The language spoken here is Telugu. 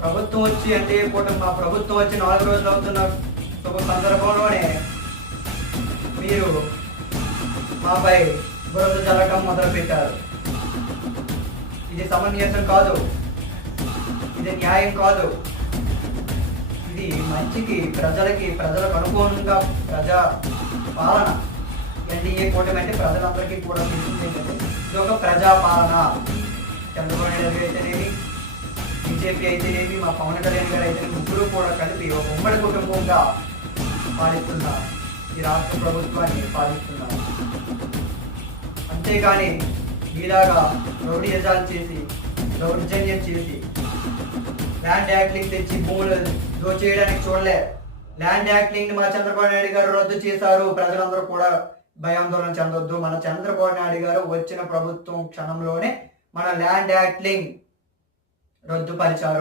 ప్రభుత్వం వచ్చి అంటే మా ప్రభుత్వం వచ్చి 4 రోజులు అవుతున్న శుభ సందర్భంలోనే మీరు మాపై బురద జల్లటం మొదలుపెట్టారు. ఇది సమంజసం కాదు, ఇది న్యాయం కాదు. ఇది మంచికి ప్రజలకు అనుకూలంగా ప్రజా పాలన. ఎన్డీఏ కూటమి అంటే ప్రజలందరికీ కూడా తెలిసింది ఏంటంటే ఇది ఒక ప్రజా పాలన. చంద్రబాబు నాయుడు అయితేనేమి, బీజేపీ అయితేనేమి, మా పవన్ కళ్యాణ్ గారు అయితే ముగ్గురు కూడా కలిపి ఒక ఉమ్మడి కుటుంబంగా పాలిస్తున్నారు. ఈ రాష్ట్ర ప్రభుత్వాన్ని పాలిస్తున్నారు. అంతేకాని ఇలాగా రౌడీజాలు చేసి, దౌర్జన్యం చేసి, ల్యాండ్ యాక్టింగ్ తెచ్చి భూములు దోచేయడానికి చూడలే. ల్యాండ్ యాక్టింగ్ మా చంద్రబాబు నాయుడు గారు రద్దు చేశారు. ప్రజలందరూ కూడా భయాందోళన చెందొద్దు. మన చంద్రబాబు నాయుడు గారు వచ్చిన ప్రభుత్వం క్షణంలోనే మన ల్యాండ్ యాక్టింగ్ రద్దుపరిచారు.